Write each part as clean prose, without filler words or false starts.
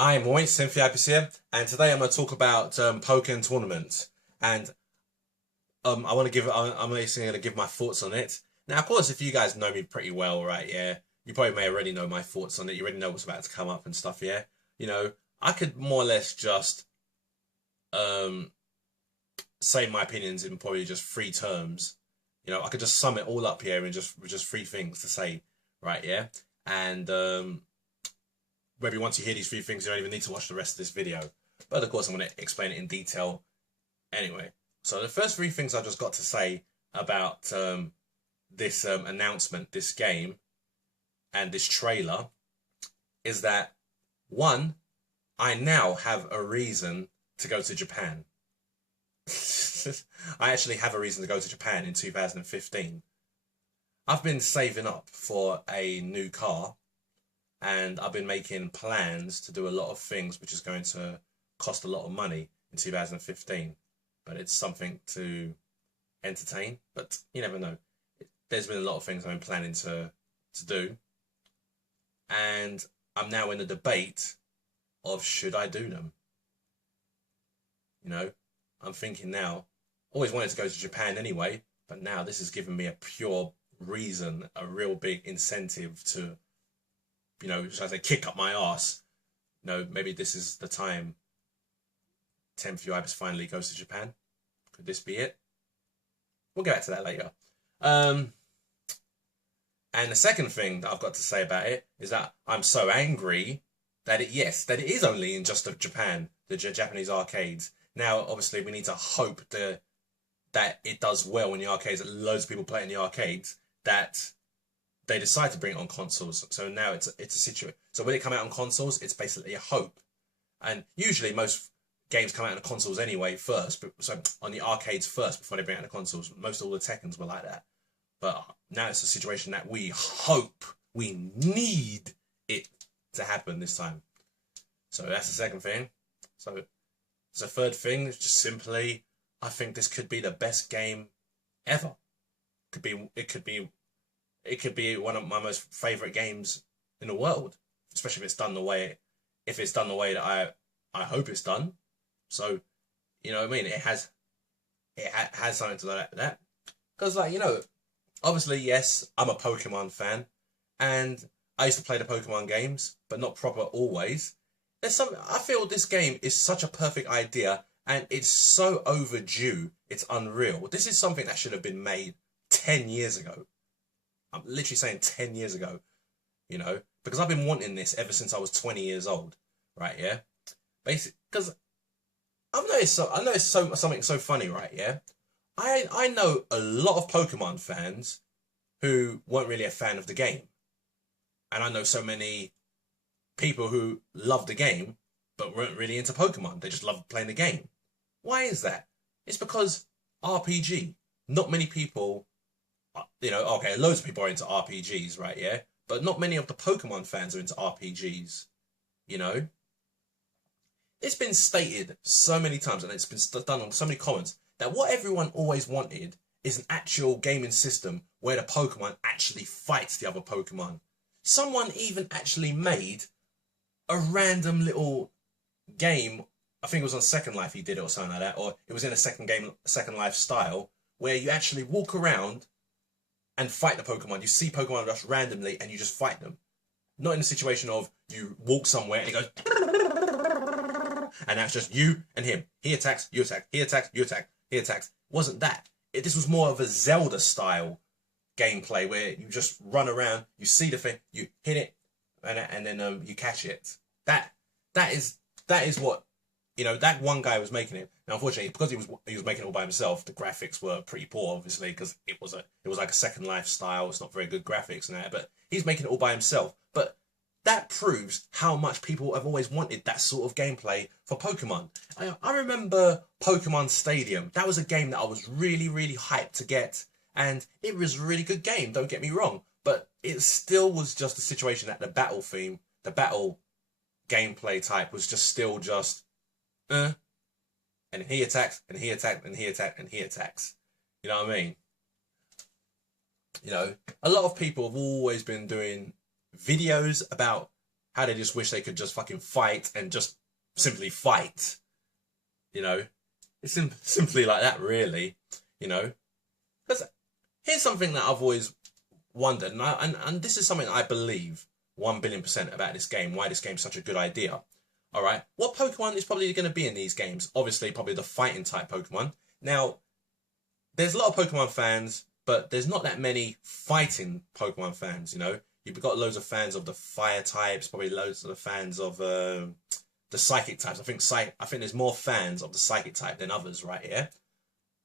I'm TEMPHUiBIS here, and today I'm going to talk about Pokkén Tournament, and I want to give. I'm basically going to give my thoughts on it. Now, of course, if you guys know me pretty well, right? Yeah, you probably may already know my thoughts on it. You already know what's about to come up and stuff. Yeah, you know, I could more or less just um say my opinions in probably just three terms. I could just sum it all up here in just three things to say, right? Yeah, and maybe once you hear these three things, you don't even need to watch the rest of this video. But of course, I'm going to explain it in detail anyway. So the first three things I just got to say about this announcement, this game, and this trailer is that, one, I now have a reason to go to Japan. I actually have a reason to go to Japan in 2015. I've been saving up for a new car, and I've been making plans to do a lot of things which is going to cost a lot of money in 2015. But it's something to entertain. But you never know. There's been a lot of things I've been planning to do. And I'm now in the debate of should I do them. I'm thinking now, always wanted to go to Japan anyway, but now this has given me a pure reason, a real big incentive to, should I say, kick up my ass. Maybe this is the time TEMPHUiBIS finally goes to Japan. Could this be it? We'll get back to that later. And the second thing that I've got to say about it is that I'm so angry that it is only in just Japan, the Japanese arcades. Now, obviously, we need to hope that it does well in the arcades, that loads of people play it in the arcades, that they decide to bring it on consoles. So now it's a situation. So when it come out on consoles, it's basically a hope. And usually most games come out on the consoles anyway first, so on the arcades first before they bring it out on the consoles. Most of all the Tekkens were like that. But now it's a situation that we hope, we need it to happen this time. So that's the second thing. So the third thing is just simply, I think this could be the best game ever. It could be one of my most favorite games in the world, especially if it's done the way that I hope it's done. So, you know what I mean? It has something to that. Because, obviously, yes, I'm a Pokemon fan, and I used to play the Pokemon games, but not proper always. I feel this game is such a perfect idea, and it's so overdue, it's unreal. This is something that should have been made 10 years ago. I'm literally saying 10 years ago, because I've been wanting this ever since I was 20 years old, right? Yeah, basically, because I noticed something so funny, right? Yeah, I know a lot of Pokemon fans who weren't really a fan of the game, and I know so many people who loved the game but weren't really into Pokemon. They just loved playing the game. Why is that? It's because RPG. Not many people, okay, loads of people are into RPGs, right? Yeah, but not many of the Pokemon fans are into RPGs. It's been stated so many times, and it's been done on so many comments, that what everyone always wanted is an actual gaming system where the Pokemon actually fights the other Pokemon. Someone even actually made a random little game, I think it was on Second Life he did it or something like that, or it was in a Second Life style, where you actually walk around and fight the Pokemon. You see Pokemon just randomly and you just fight them. Not in a situation of you walk somewhere and it goes, and that's just you and him. He attacks, you attack, he attacks, you attack, he attacks. It wasn't that. This was more of a Zelda style gameplay where you just run around, you see the thing, you hit it, and then you catch it. That is what, that one guy was making it. Now, unfortunately, because he was making it all by himself, the graphics were pretty poor, obviously, because it was like a Second Life style. It's not very good graphics and that, but he's making it all by himself. But that proves how much people have always wanted that sort of gameplay for Pokemon. I remember Pokemon Stadium. That was a game that I was really, really hyped to get, and it was a really good game, don't get me wrong. But it still was just a situation that the battle theme, the battle gameplay type was just still just, and he attacks, and he attacks, and he attacks, and he attacks. You know what I mean? A lot of people have always been doing videos about how they just wish they could just fucking fight and just simply fight. You know, it's simply like that, really. You know, because here's something that I've always wondered, and this is something I believe 1,000,000,000% about this game, why this game's such a good idea. All right, what Pokemon is probably going to be in these games? Obviously, probably the fighting type Pokemon. Now, there's a lot of Pokemon fans, but there's not that many fighting Pokemon fans, you know. You've got loads of fans of the fire types, probably loads of the fans of the psychic types. I think there's more fans of the psychic type than others, right here.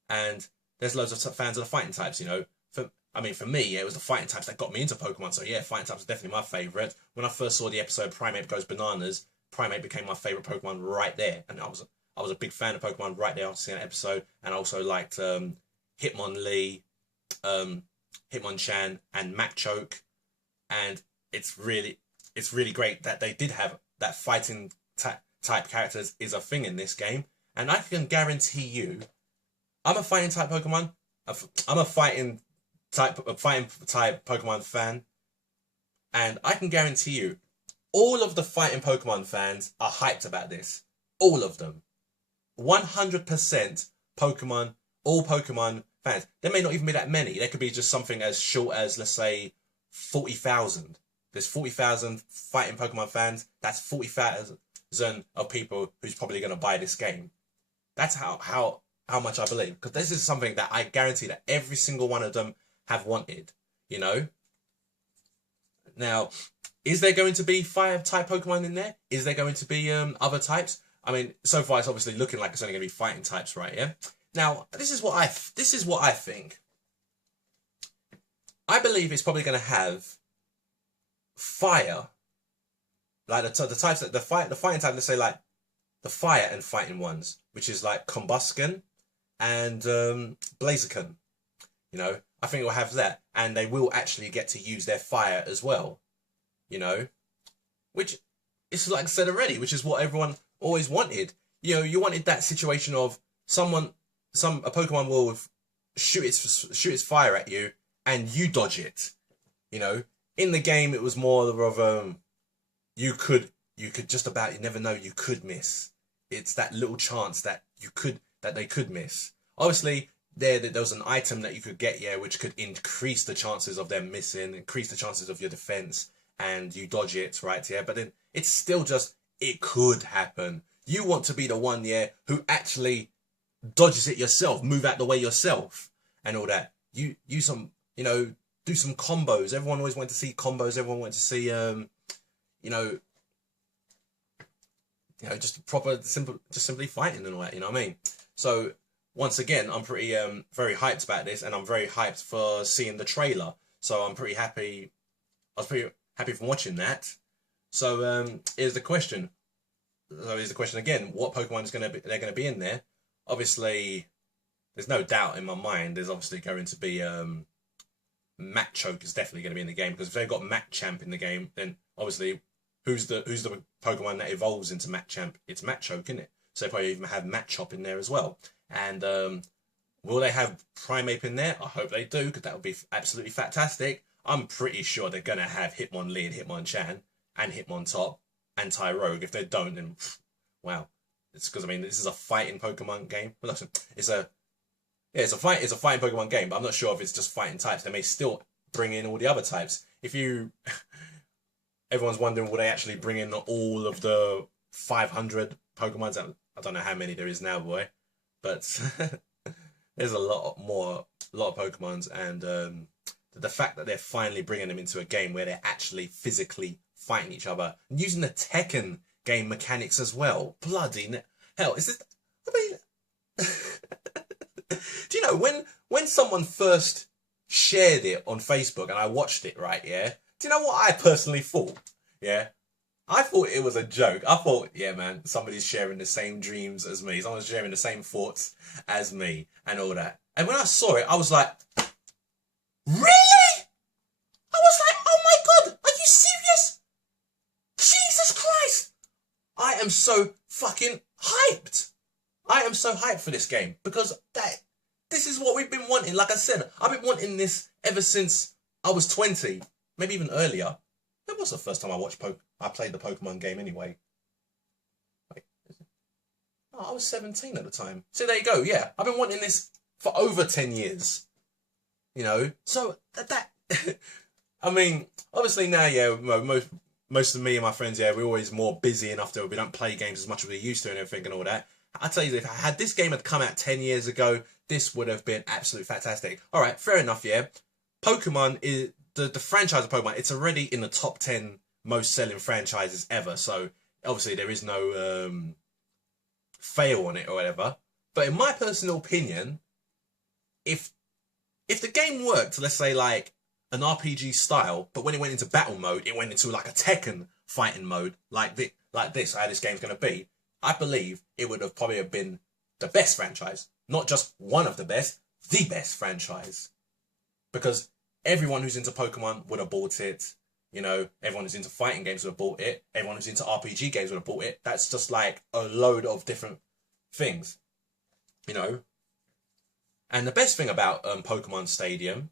And there's loads of fans of the fighting types, you know. For me, yeah, it was the fighting types that got me into Pokemon. So yeah, fighting types are definitely my favourite. When I first saw the episode Primeape Goes Bananas, Primeape became my favourite Pokemon right there. And I was a big fan of Pokemon right there after seeing that episode. And I also liked Hitmonlee, Hitmonchan, and Machoke. And it's really great that they did have that fighting type characters is a thing in this game. And I can guarantee you, I'm a fighting type Pokemon. I'm a fighting type Pokemon fan, and I can guarantee you, all of the fighting Pokemon fans are hyped about this. All of them, 100% Pokemon. All Pokemon fans. There may not even be that many. There could be just something as short as, let's say, 40,000. There's 40,000 fighting Pokemon fans. That's 40,000 of people who's probably going to buy this game. That's how much I believe, because this is something that I guarantee that every single one of them have wanted, you know. Now, is there going to be fire type Pokemon in there? Is there going to be other types? I mean, so far it's obviously looking like it's only going to be fighting types, right? Yeah. Now, this is what I think. I believe it's probably going to have fire, like the types that the fighting type. Let's say like the fire and fighting ones, which is like Combusken and Blaziken. You know, I think it will have that, and they will actually get to use their fire as well. You know, which is, like I said already, which is what everyone always wanted. You know, you wanted that situation of a Pokemon will shoot its fire at you and you dodge it. You know, in the game it was more of you could just about, you never know, you could miss. It's that little chance that they could miss. Obviously, there was an item that you could get, yeah, which could increase the chances of them missing, increase the chances of your defense, and you dodge it, right? Yeah, but then it's still just, it could happen. You want to be the one, yeah, who actually dodges it yourself, move out the way yourself, and all that. You some, you know, do some combos. Everyone always wanted to see combos. Everyone wanted to see, you know, just proper, simply fighting and all that. You know what I mean? So once again, I'm pretty very hyped about this, and I'm very hyped for seeing the trailer. So I'm pretty happy. I was pretty happy from watching that. So here's the question. So here's the question again: what Pokemon they're gonna be in there? Obviously, there's no doubt in my mind. There's obviously going to be Machoke is definitely going to be in the game, because if they've got Machamp in the game, then obviously who's the Pokemon that evolves into Machamp? It's Machoke, isn't it? So they probably even have Machop in there as well. And will they have Primeape in there? I hope they do, because that would be absolutely fantastic. I'm pretty sure they're going to have Hitmonlee and Hitmonchan and Hitmontop and Tyrogue. If they don't, then wow. It's because, I mean, this is a fighting Pokemon game. Well, it's a fighting Pokemon game, but I'm not sure if it's just fighting types. They may still bring in all the other types. Everyone's wondering, will they actually bring in all of the 500 Pokemons? I don't know how many there is now, boy, but there's a lot of Pokemons, and the fact that they're finally bringing them into a game where they're actually physically fighting each other and using the Tekken game mechanics as well. Bloody hell, is this? I mean, do you know when someone first shared it on Facebook and I watched it, right? Yeah. Do you know what I personally thought? Yeah. I thought it was a joke. I thought, yeah, man, somebody's sharing the same dreams as me. Someone's sharing the same thoughts as me and all that. And when I saw it, I was like, really? I was like, oh my God, are you serious? Jesus Christ. I am so fucking hyped. I am so hyped for this game, because this is what we've been wanting. Like I said, I've been wanting this ever since I was 20, maybe even earlier. When was the first time I played the Pokemon game anyway? Wait, oh, I was 17 at the time. So there you go. Yeah, I've been wanting this for over 10 years. You know, so that I mean, obviously now, yeah, most of me and my friends, yeah, we're always more busy enough that we don't play games as much as we used to and everything and all that. I tell you, if I had this game had come out 10 years ago, this would have been absolutely fantastic. All right, fair enough, yeah. Pokemon is the franchise of Pokemon. It's already in the top 10 most selling franchises ever. So obviously there is no fail on it or whatever. But in my personal opinion, if the game worked, let's say like an RPG style, but when it went into battle mode, it went into like a Tekken fighting mode, like this, how this game's going to be, I believe it would have probably been the best franchise. Not just one of the best franchise. Because everyone who's into Pokemon would have bought it. You know, everyone who's into fighting games would have bought it. Everyone who's into RPG games would have bought it. That's just like a load of different things. You know. And the best thing about Pokemon Stadium,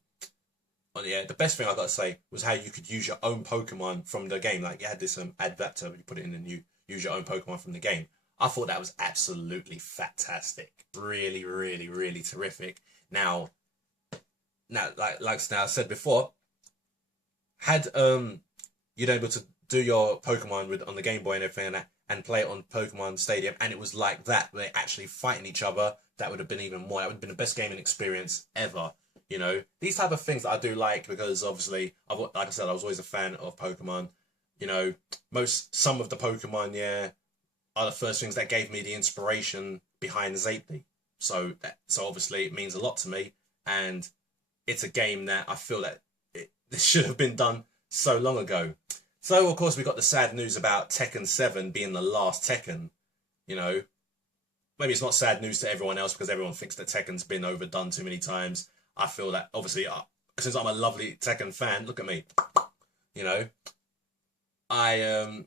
yeah, the best thing I got to say was how you could use your own Pokemon from the game. Like you had this adapter, you put it in and you use your own Pokemon from the game. I thought that was absolutely fantastic. Really, really, really terrific. Now, like I said before, had you'd able to do your Pokemon on the Game Boy and everything and play it on Pokemon Stadium, and it was like that, they're actually fighting each other, that would have been even more. That would have been the best gaming experience ever. You know, these type of things that I do like, because obviously, like I said, I was always a fan of Pokemon. You know, some of the Pokemon, yeah, are the first things that gave me the inspiration behind Zappy. So obviously it means a lot to me, and it's a game that I feel that this should have been done so long ago. So of course we got the sad news about Tekken 7 being the last Tekken. You know, maybe it's not sad news to everyone else because everyone thinks that Tekken's been overdone too many times. I feel that obviously, since I'm a lovely Tekken fan, look at me. You know, I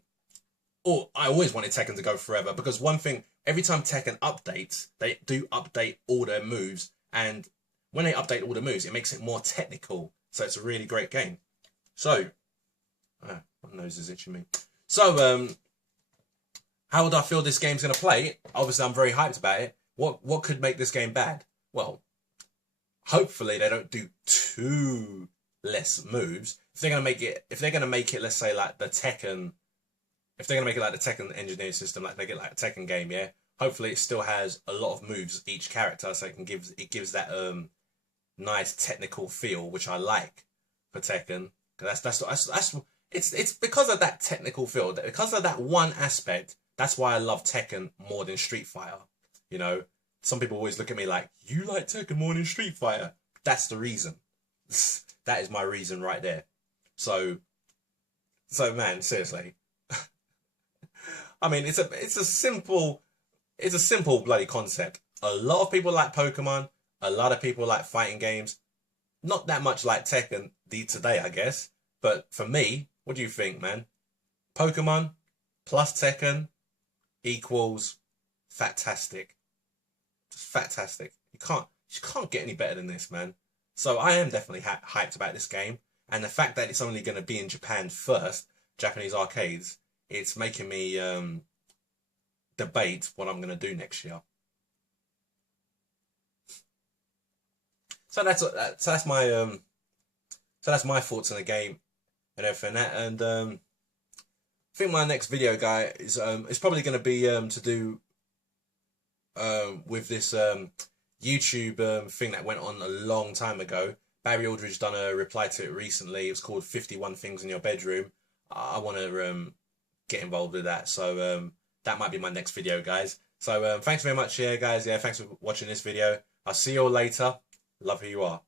always wanted Tekken to go forever, because one thing, every time Tekken updates, they do update all their moves, and when they update all the moves, it makes it more technical. So it's a really great game. So, my nose is itching me. So, how would I feel this game's going to play? Obviously, I'm very hyped about it. What could make this game bad? Well, hopefully they don't do too less moves. If they're going to make it, let's say like the Tekken, if they're going to make it like the Tekken engineering system, like make it like a Tekken game, yeah. Hopefully it still has a lot of moves each character, so it gives that nice technical feel, which I like for Tekken. It's because of that technical feel, because of that one aspect. That's why I love Tekken more than Street Fighter. You know, some people always look at me like, you like Tekken more than Street Fighter. That's the reason. That is my reason right there. So man, seriously. I mean, it's a simple bloody concept. A lot of people like Pokemon. A lot of people like fighting games. Not that much like Tekken today, I guess. But for me, what do you think, man? Pokemon plus Tekken equals fantastic. Just fantastic. You can't get any better than this, man. So I am definitely hyped about this game. And the fact that it's only going to be in Japan first, Japanese arcades, it's making me debate what I'm going to do next year. So that's my thoughts on the game and everything. And I think my next video, guys, is probably going to be to do with this YouTube thing that went on a long time ago. Barry Aldridge done a reply to it recently. It was called 51 Things in Your Bedroom. I want to get involved with that. So that might be my next video, guys. So thanks very much, guys. Yeah, thanks for watching this video. I'll see you all later. Love who you are.